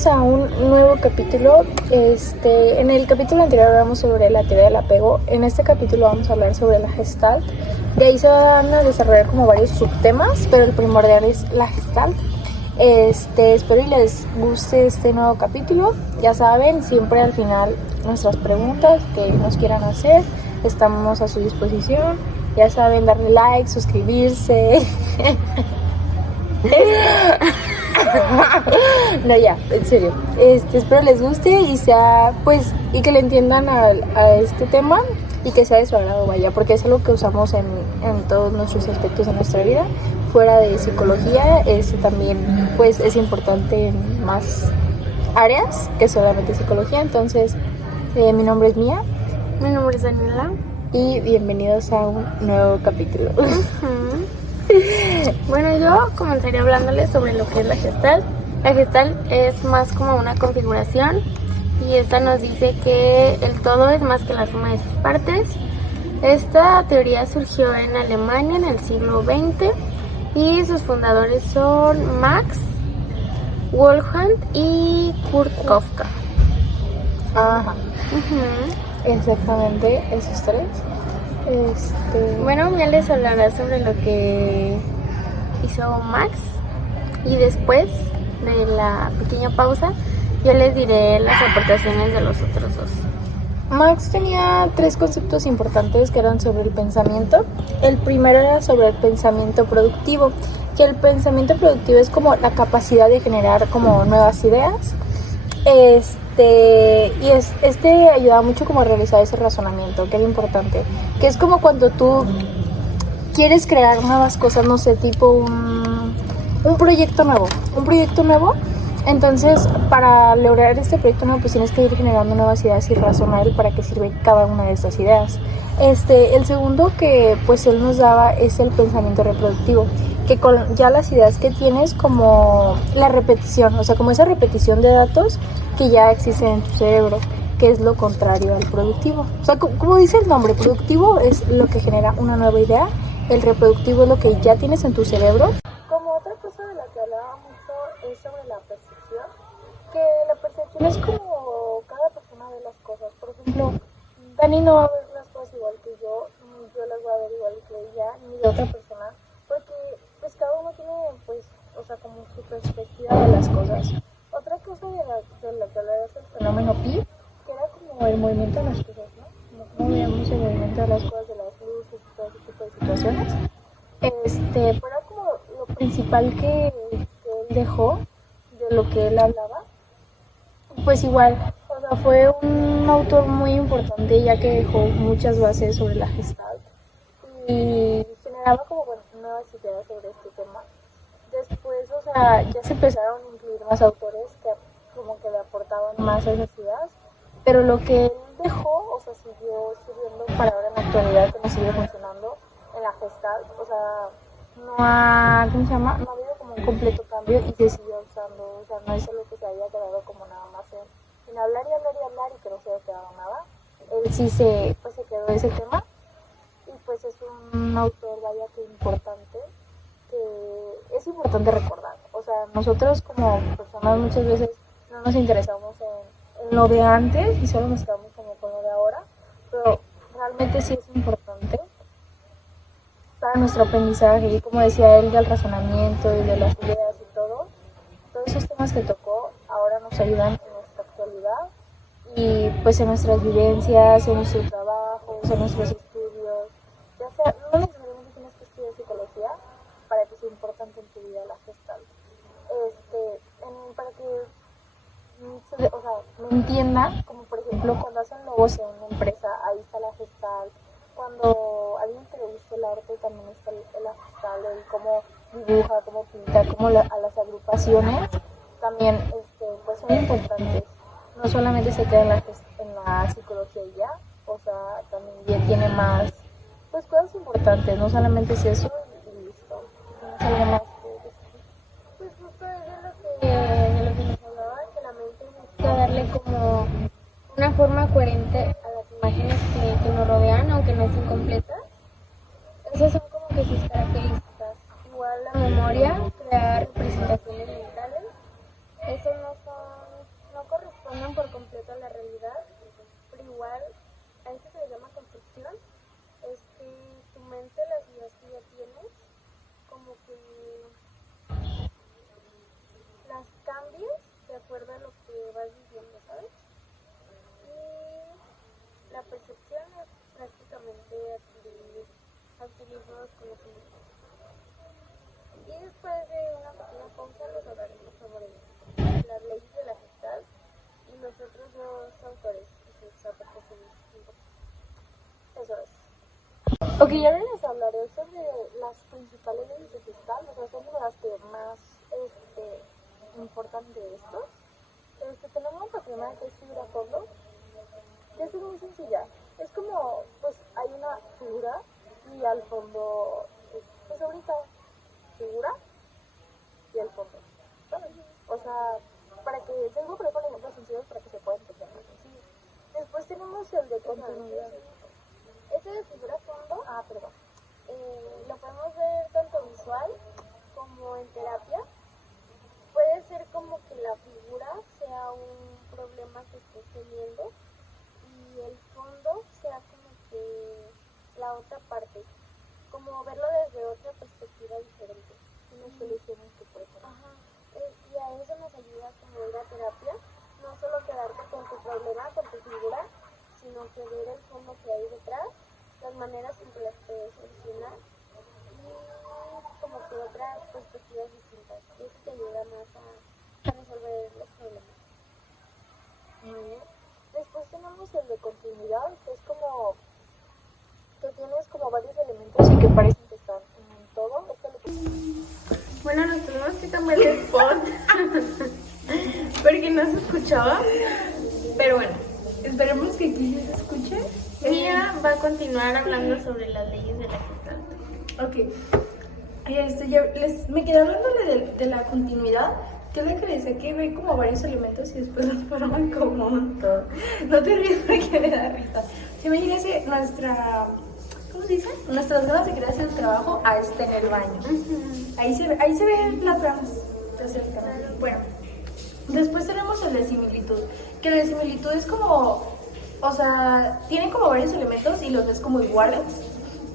bienvenidos a un nuevo capítulo. En el capítulo anterior hablamos sobre la teoría del apego. En este capítulo vamos a hablar sobre la Gestalt. De ahí se van a desarrollar como varios subtemas, pero el primordial es la Gestalt. Espero y les guste este nuevo capítulo. Ya saben, siempre al final nuestras preguntas que nos quieran hacer, estamos a su disposición. Ya saben, darle like, suscribirse. No, ya, en serio. Espero les guste y sea, pues, y que le entiendan a este tema y que sea de su agrado, vaya, porque es algo que usamos en todos nuestros aspectos de nuestra vida. Fuera de psicología, también, pues, es importante en más áreas que solamente psicología. Entonces, mi nombre es Mía. Mi nombre es Daniela. Y bienvenidos a un nuevo capítulo. Bueno, yo comenzaría hablándoles sobre lo que es la Gestalt. La Gestalt es más como una configuración y esta nos dice que el todo es más que la suma de sus partes. Esta teoría surgió en Alemania en el siglo XX y sus fundadores son Max Wohlfahrt y Kurt Kafka. Ajá. Exactamente, esos tres. Bueno, ya les hablaré sobre lo que hizo Max y después de la pequeña pausa yo les diré las aportaciones de los otros dos. Max tenía tres conceptos importantes que eran sobre el pensamiento. El primero era sobre el pensamiento productivo, que el pensamiento productivo es como la capacidad de generar como nuevas ideas. Y ayuda mucho como a realizar ese razonamiento, que es importante, que es como cuando tú quieres crear nuevas cosas, no sé, tipo un proyecto nuevo, entonces para lograr este proyecto nuevo pues tienes que ir generando nuevas ideas y razonar para qué sirve cada una de estas ideas. El segundo que pues él nos daba es el pensamiento reproductivo, que con ya las ideas que tienes como la repetición, o sea, como esa repetición de datos que ya existen en tu cerebro, que es lo contrario al productivo. O sea, como dice el nombre, productivo es lo que genera una nueva idea, el reproductivo es lo que ya tienes en tu cerebro. Como otra cosa de la que hablaba mucho es sobre la percepción, que la percepción es como cada persona ve las cosas. Por ejemplo, Dani no va a ver las cosas igual que yo, ni yo las voy a ver igual que ella, ni de otra persona, porque pues cada uno tiene, pues, o sea, como su perspectiva de las cosas. Otra cosa de la que hablaba es el fenómeno Pi, que era como el movimiento de las cosas, ¿no? Como veíamos el movimiento de las cosas, de las luces y todo ese tipo de situaciones. Pero era como lo principal que él dejó, de lo que él hablaba. Pues igual, o sea, fue un autor muy importante ya que dejó muchas bases sobre la Gestalt y generaba como nuevas ideas sobre este tema. Después, o sea, ya se empezaron a incluir más autores que como que le aportaban más a esas ideas, pero lo que él dejó, o sea, siguió sirviendo para ahora en la actualidad, que nos sigue funcionando en la Gestalt. O sea, no ha habido como un completo cambio y se siguió usando, o sea, no es algo que se haya quedado como nada más en hablar y hablar y hablar y que no se haya quedado nada. Él sí se quedó ese tema y pues es un autor, vaya, que importante, que es importante recordar. O sea, nosotros como personas muchas veces no nos interesamos en lo de antes y solo nos quedamos como con lo de ahora, pero realmente sí es importante para nuestro aprendizaje y, como decía él, del razonamiento y de las ideas y todos esos temas que tocó ahora nos ayudan en nuestra actualidad y pues en nuestras vivencias, en nuestros trabajos, en nuestros estudios. Ya sea, no necesariamente tienes que estudiar psicología para que sea importante en tu vida la Gestalt. Para que me entienda, como por ejemplo cuando hacen logos en una empresa, ahí está la Gestalt. Cuando alguien que le gusta el arte también está la Gestalt, y cómo dibuja, cómo pinta, cómo a las agrupaciones también pues son importantes. No solamente se queda en la psicología y ya, o sea, también ya tiene más pues cosas importantes, no solamente es eso y listo. No es algo más que decir. Pues justo es de lo que nos hablaba, que la mente busca darle como una forma coherente a las imágenes que nos rodean, aunque no estén completas. Esas son como que sus características. Igual la memoria, crear representaciones mentales. Esos no son sí. Y después de una pequeña pausa les hablaremos sobre las leyes de la Gestalt y los otros dos autores y sus aportaciones importantes. Eso es. Ok, ahora les hablaré sobre las principales leyes de Gestalt, o sea, son las que más importan de esto. Tenemos la primera que es figura fondo, que es muy sencilla. Es como, pues hay una figura y al fondo, pues ahorita, figura y el fondo, ¿sabes? O sea, para que se poner con ejemplos sencillos para que se pueda entender más sencillo. Después tenemos el de continuidad. Ese de figura fondo, lo podemos ver tanto visual como en terapia. Puede ser como que la figura sea un problema que estés teniendo y el fondo sea como que la otra parte, como verlo desde otra perspectiva diferente, una solución que puede tener. Ajá. Y a eso nos ayuda como ir a terapia, no solo quedarte con tu problema, con tu figura, sino que ver el fondo que hay detrás, las maneras en que las puedes solucionar y como que otras perspectivas distintas. Y eso te ayuda más a resolver los problemas. Muy bien. Después tenemos el de continuidad, que es como que tienes como varios elementos y que parecen que están en todo. Bueno, nos tenemos que cambiar el spot porque no se escuchaba, pero bueno, esperemos que aquí se escuche. Mía va a continuar hablando sobre las leyes de la Gestalt. Ok, me quedé hablándole de la continuidad, que es la que le decía que ve como varios elementos y después los forman como un todo. No te ríes porque me da risa. Imagínense ¿cómo se dice? Nuestras ganas de querer hacer el trabajo en el baño. Ahí se ven las ganas de hacer el trabajo. Bueno, después tenemos el de similitud, que el de similitud es como, o sea, tienen como varios elementos y los ves como iguales.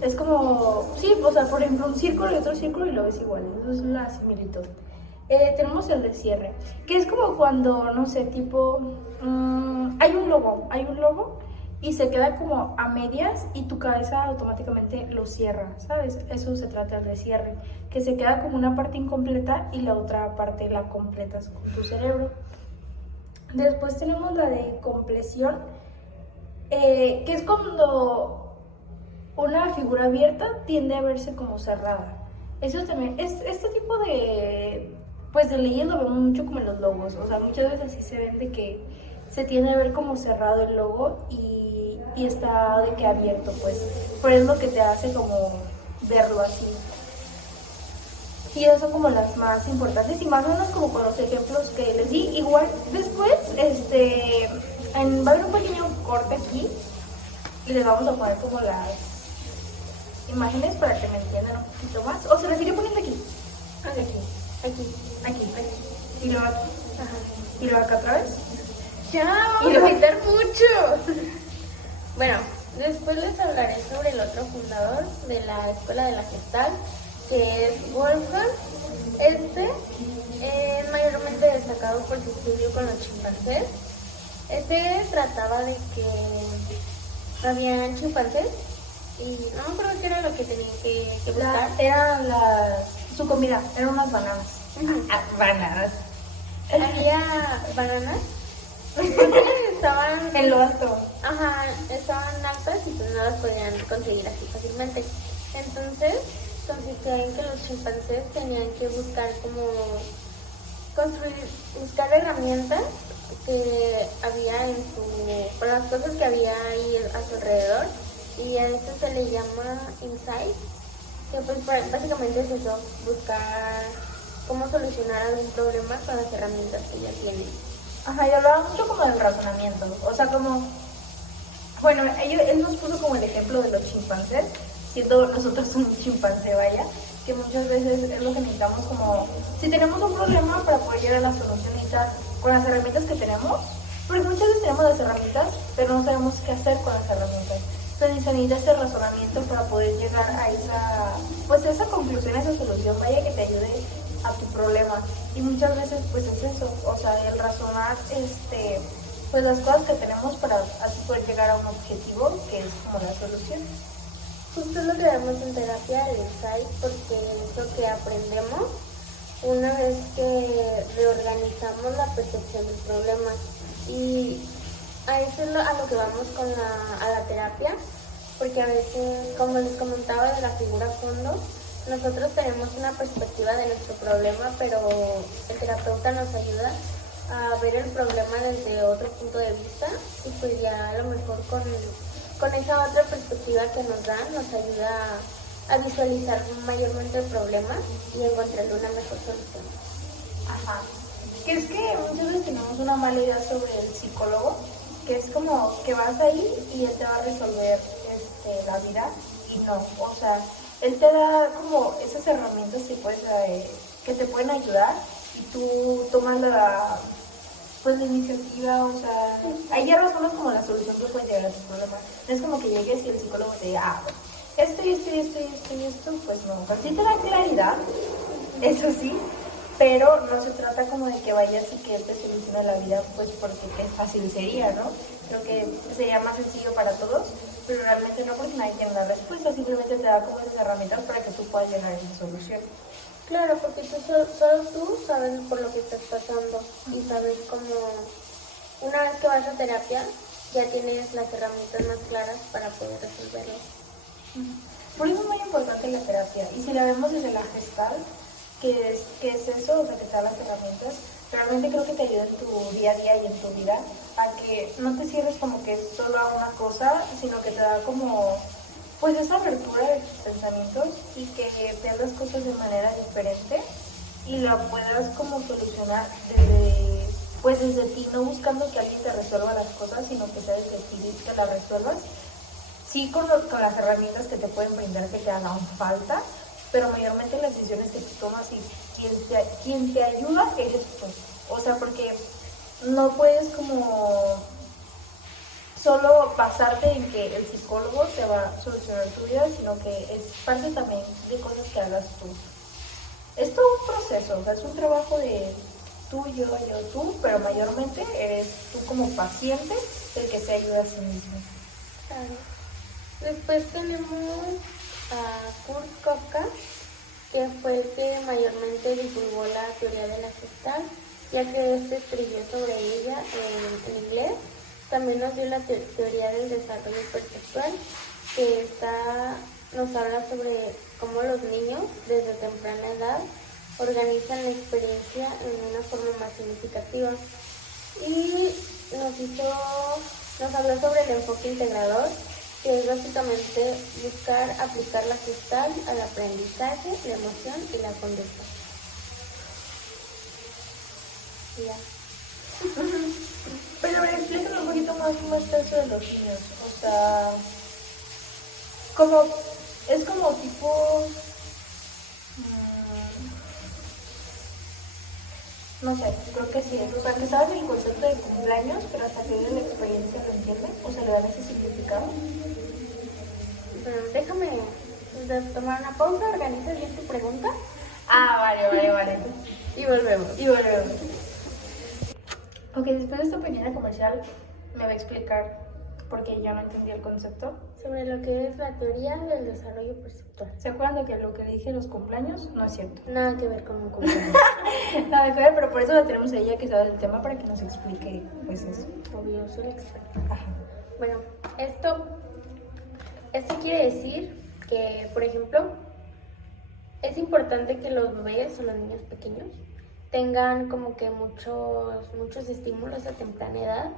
Es como, sí, o sea, por ejemplo, un círculo y otro círculo y lo ves igual. Eso es la similitud. Tenemos el de cierre, que es como cuando, no sé, tipo, hay un logo y se queda como a medias y tu cabeza automáticamente lo cierra, ¿sabes? Eso se trata del de cierre, que se queda como una parte incompleta y la otra parte la completas con tu cerebro. Después tenemos la de compleción, que es cuando una figura abierta tiende a verse como cerrada. Eso también, este tipo de leyes lo vemos mucho como en los logos, o sea, muchas veces sí se ven de que se tiende a ver como cerrado el logo y está de que abierto, pues, pero es lo que te hace como verlo así. Y esas son como las más importantes y más o menos como con los ejemplos que les di. Igual después, va a haber un pequeño corte aquí y les vamos a poner como las imágenes para que me entiendan un poquito más. O se las iré poniendo aquí. Aquí. Y luego aquí. Ajá. Y luego acá otra vez. Ya, vamos a quitar mucho. Bueno, después les hablaré sobre el otro fundador de la Escuela de la Gestalt, que es Wolfgang. Es mayormente destacado por su estudio con los chimpancés. Trataba de que habían chimpancés y no me acuerdo qué era lo que tenían que buscar. Su comida, eran unas bananas. Bananas. Había bananas. Estaban en lo alto. Ajá, estaban altas y pues no las podían conseguir así fácilmente. Entonces, consistía en que los chimpancés tenían que buscar buscar herramientas que había con las cosas que había ahí a su alrededor, y a esto se le llama insight, que pues básicamente es eso, buscar cómo solucionar algún problema con las herramientas que ya tienen. Ajá, y hablaba mucho como del razonamiento, o sea, como, bueno, él nos puso como el ejemplo de los chimpancés, siendo nosotros un chimpancé, vaya, que muchas veces es lo que necesitamos, como, si tenemos un problema para poder llegar a la solución con las herramientas que tenemos, porque muchas veces tenemos las herramientas, pero no sabemos qué hacer con las herramientas. Entonces se necesita este razonamiento para poder llegar a esa conclusión, a esa solución, vaya, que te ayude a tu problema. Y muchas veces pues es eso, o sea, el razonar pues las cosas que tenemos para así poder llegar a un objetivo que es como la solución. Justo lo que vemos en terapia, el insight, porque es lo que aprendemos una vez que reorganizamos la percepción del problema. Y a eso es a lo que vamos con a la terapia, porque a veces, como les comentaba de la figura fondo, nosotros tenemos una perspectiva de nuestro problema, pero el terapeuta nos ayuda a ver el problema desde otro punto de vista y pues ya a lo mejor con esa otra perspectiva que nos dan nos ayuda a visualizar mayormente el problema y encontrarle una mejor solución. Ajá. Que es que muchas veces tenemos una mala idea sobre el psicólogo, que es como que vas ahí y él te va a resolver la vida, y no, o sea, él te da como esas herramientas que te pueden ayudar y tú tomas pues la iniciativa, o sea, ahí ya razonas como la solución que puede llegar a tus problemas. No es como que llegues y el psicólogo te diga, bueno, esto y esto y esto y esto y esto, pues no, pues sí te da claridad, eso sí, pero no se trata como de que vayas y que él te solucione la vida, pues porque qué fácil sería, ¿no? Creo que sería más sencillo para todos, pero realmente no, porque nadie tiene la respuesta, simplemente te da como esas herramientas para que tú puedas llegar a esa solución. Claro, porque solo tú sabes por lo que estás pasando y sabes cómo, una vez que vas a terapia, ya tienes las herramientas más claras para poder resolverlo. Por eso es muy importante la terapia, y si la vemos desde la Gestalt, que es eso, o sea, que te da las herramientas, realmente creo que te ayuda en tu día a día y en tu vida a que no te cierres como que solo a una cosa, sino que te da como pues esa apertura de tus pensamientos y que veas las cosas de manera diferente y la puedas como solucionar desde ti, no buscando que alguien te resuelva las cosas, sino que sea desde ti que las resuelvas. Sí, con las herramientas que te pueden brindar que te hagan falta, pero mayormente las decisiones que tú tomas y quien te ayuda eres tú. O sea, porque no puedes como solo basarte en que el psicólogo te va a solucionar tu vida, sino que es parte también de cosas que hagas tú. Es todo un proceso, o sea, es un trabajo de tú, yo, tú, pero mayormente eres tú como paciente el que se ayuda a sí mismo. Claro. Después tenemos a Kurt Kafka, que fue el que mayormente divulgó la teoría de la Gestalt, ya que escribió sobre ella en inglés. También nos dio la teoría del desarrollo perceptual, que nos habla sobre cómo los niños desde temprana edad organizan la experiencia en una forma más significativa. Y nos habló sobre el enfoque integrador, que es básicamente buscar aplicar la Gestalt al aprendizaje, la emoción y la conducta. Y ya. Pero a ver, explícame un poquito más cómo está eso de los niños. O sea, es como tipo, no sé, creo que sí es. O sea, que saben el concepto de cumpleaños, pero hasta que viven la experiencia lo entienden, o se le dan ese significado. Déjame tomar una pausa, organiza bien tu pregunta. Ah, vale. Y volvemos. Ok, después de esta pequeña comercial, me va a explicar porque yo no entendí el concepto. Sobre lo que es la teoría del desarrollo perceptual. ¿Se acuerdan de que lo que dije los cumpleaños no es cierto? Nada que ver con un cumpleaños. Nada que ver, pero por eso la tenemos a ella que sabe del tema para que nos explique pues eso. Obvio, soy la experta. Ajá. Bueno, esto quiere decir que, por ejemplo, es importante que los bebés o los niños pequeños tengan como que muchos estímulos a temprana edad.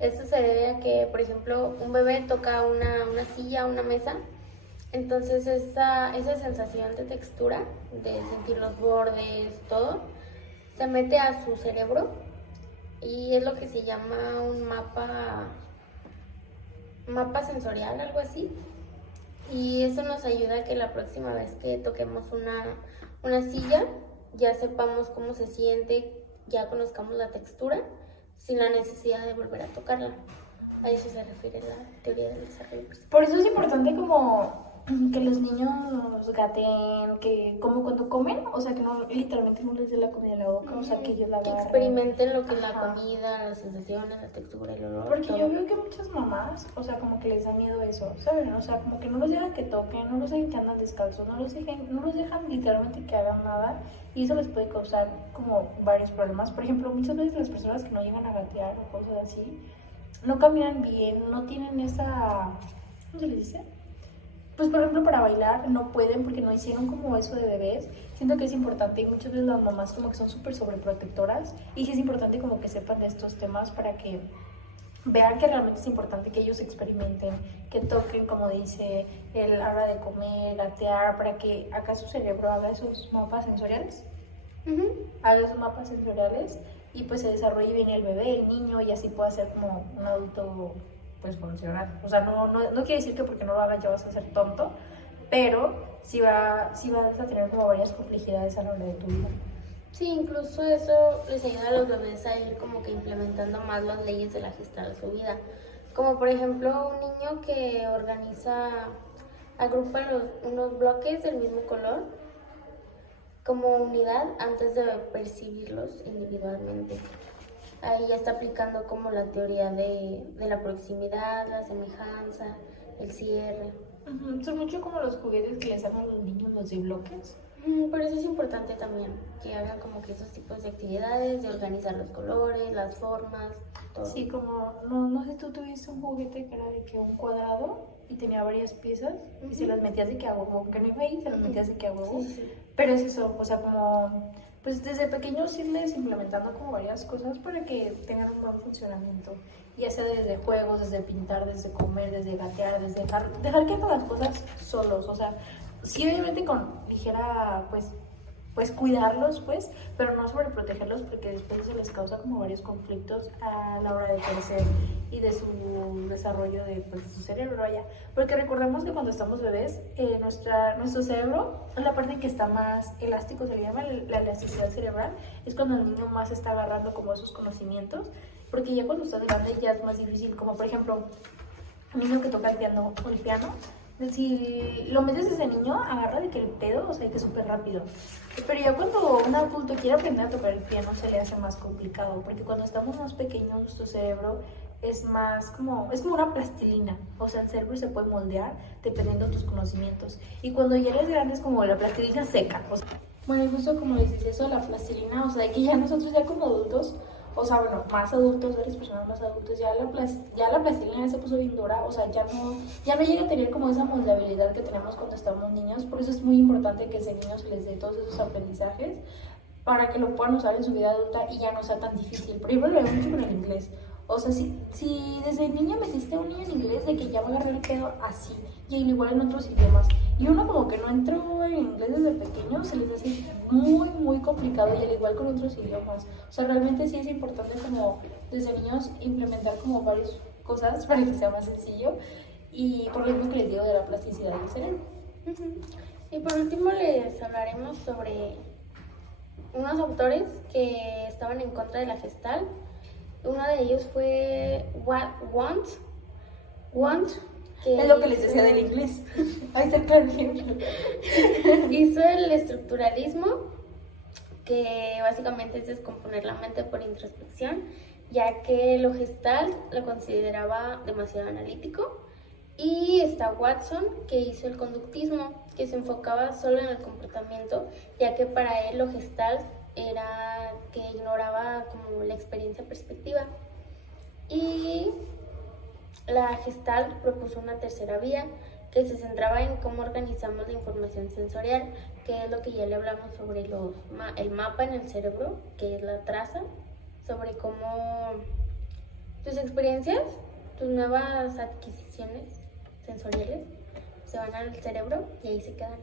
Esto se debe a que, por ejemplo, un bebé toca una silla, una mesa, entonces esa sensación de textura, de sentir los bordes, todo, se mete a su cerebro y es lo que se llama un mapa sensorial, algo así. Y eso nos ayuda a que la próxima vez que toquemos una silla, ya sepamos cómo se siente, ya conozcamos la textura, sin la necesidad de volver a tocarla. A eso se refiere la teoría del desarrollo perceptual. Por eso es importante como que los niños gateen, que como cuando comen, o sea, que no, literalmente no les dé la comida en la boca, o sea, que ellos la Que agarren. experimenten lo que es la Ajá. comida, las sensaciones, la textura, el olor. Porque todo. yo veo que muchas mamás, o sea, como que les da miedo eso, ¿saben? O sea, como que no los dejan que toquen, no los dejan que andan descalzos, no los dejan literalmente que hagan nada, y eso les puede causar como varios problemas. Por ejemplo, muchas veces las personas que no llegan a gatear o cosas así, no caminan bien, no tienen esa, ¿cómo se les dice? Pues por ejemplo para bailar no pueden porque no hicieron como eso de bebés. Siento que es importante y muchas veces las mamás como que son súper sobreprotectoras y sí es importante como que sepan de estos temas para que vean que realmente es importante que ellos experimenten, que toquen como dice el a la hora de comer, gatear, para que acá su cerebro haga esos mapas sensoriales, haga esos mapas sensoriales y pues se desarrolle bien el bebé, el niño y así pueda ser como un adulto pues funcional. O sea, no quiere decir que porque no lo hagas ya vas a ser tonto, pero sí vas a tener como varias complejidades a lo largo de tu vida. Sí, incluso eso les ayuda a los bebés a ir como que implementando más las leyes de la gestalt en su vida. Como por ejemplo un niño que agrupa unos bloques del mismo color como unidad antes de percibirlos individualmente. Ahí ya está aplicando como la teoría de la proximidad, la semejanza, el cierre. Son mucho como los juguetes que les dan a los niños, los de bloques. Por eso es importante también que hagan como que esos tipos de actividades, de organizar los colores, las formas, todo. Sí, como, no sé, tú tuviste un juguete que era de que un cuadrado y tenía varias piezas y se las metías de que a huevo, que no iba ahí, se las metías de que a huevo. Sí, sí. Pero es eso, o sea, como, pues desde pequeños irles implementando como varias cosas para que tengan un buen funcionamiento. Ya sea desde juegos, desde pintar, desde comer, desde gatear, desde dejar que hagan las cosas solos, o sea, sí obviamente con ligera, pues cuidarlos, pues, pero no sobreprotegerlos porque después se les causa como varios conflictos a la hora de crecer y de su desarrollo de, pues, de su cerebro, vaya. Porque recordemos que cuando estamos bebés, nuestro cerebro, la parte que está más elástico, se le llama la elasticidad cerebral, es cuando el niño más está agarrando como esos conocimientos, porque ya cuando estás grande ya es más difícil, como por ejemplo, un niño que toca el piano o el piano, si lo metes desde niño, agarra de que el pedo, o sea, que es súper rápido. Pero ya cuando un adulto quiere aprender a tocar el piano se le hace más complicado, porque cuando estamos más pequeños nuestro cerebro es como una plastilina, o sea, el cerebro se puede moldear dependiendo de tus conocimientos. Y cuando ya eres grande es como la plastilina seca, o sea, bueno, y justo como dices eso, la plastilina, o sea, que ya nosotros ya como adultos, o sea, bueno, más adultos, varias personas más adultos, ya la plastilina se puso bien dura, o sea, ya no llega a tener como esa moldeabilidad que tenemos cuando estamos niños, por eso es muy importante que ese niño se les dé todos esos aprendizajes para que lo puedan usar en su vida adulta y ya no sea tan difícil. Por ejemplo, lo veo mucho con el inglés. O sea, si desde niño metiste a un niño en inglés de que ya va a agarrar el pedo así, y igual en otros idiomas, y uno como que no entró en inglés desde pequeño, se les hace muy, muy complicado, y al igual con otros idiomas. O sea, realmente sí es importante como desde niños implementar como varias cosas para que sea más sencillo, y por lo mismo que les digo de la plasticidad del cerebro. Y por último les hablaremos sobre unos autores que estaban en contra de la Gestalt. Uno de ellos fue Wundt, que Es lo que les decía del inglés. Ahí está el claro ejemplo. hizo el estructuralismo, que básicamente es descomponer la mente por introspección, ya que lo Gestalt lo consideraba demasiado analítico. Y está Watson, que hizo el conductismo, que se enfocaba solo en el comportamiento, ya que para él lo Gestalt era que ignoraba como la experiencia perspectiva. Y la Gestalt propuso una tercera vía que se centraba en cómo organizamos la información sensorial, que es lo que ya le hablamos sobre el mapa en el cerebro, que es la traza, sobre cómo tus experiencias, tus nuevas adquisiciones sensoriales se van al cerebro y ahí se quedan.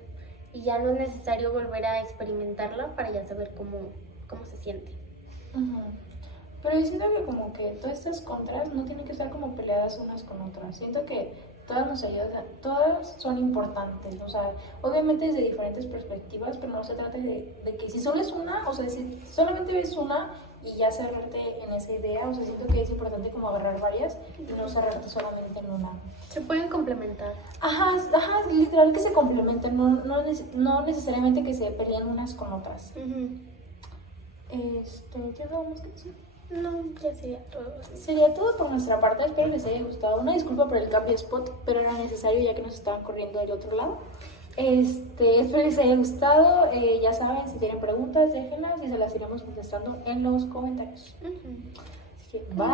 Y ya no es necesario volver a experimentarla para ya saber cómo se siente. Pero yo siento que como que todas estas contras no tienen que estar como peleadas unas con otras. Siento que todas nos ayudan, todas son importantes, o sea, obviamente desde diferentes perspectivas, pero no se trata de que si solo es una, o sea, si solamente ves una y ya cerrarte en esa idea, o sea, siento que es importante como agarrar varias y no cerrarte solamente en una. Se pueden complementar. Ajá, literal que se complementan, no necesariamente que se peleen unas con otras. ¿Tienes algo más que decir? No, ya sería todo. Sería todo por nuestra parte, espero les haya gustado. Una disculpa por el cambio de spot, pero era necesario ya que nos estaban corriendo del otro lado. Espero les haya gustado. Ya saben, si tienen preguntas, déjenlas y se las iremos contestando en los comentarios. Así que, bye.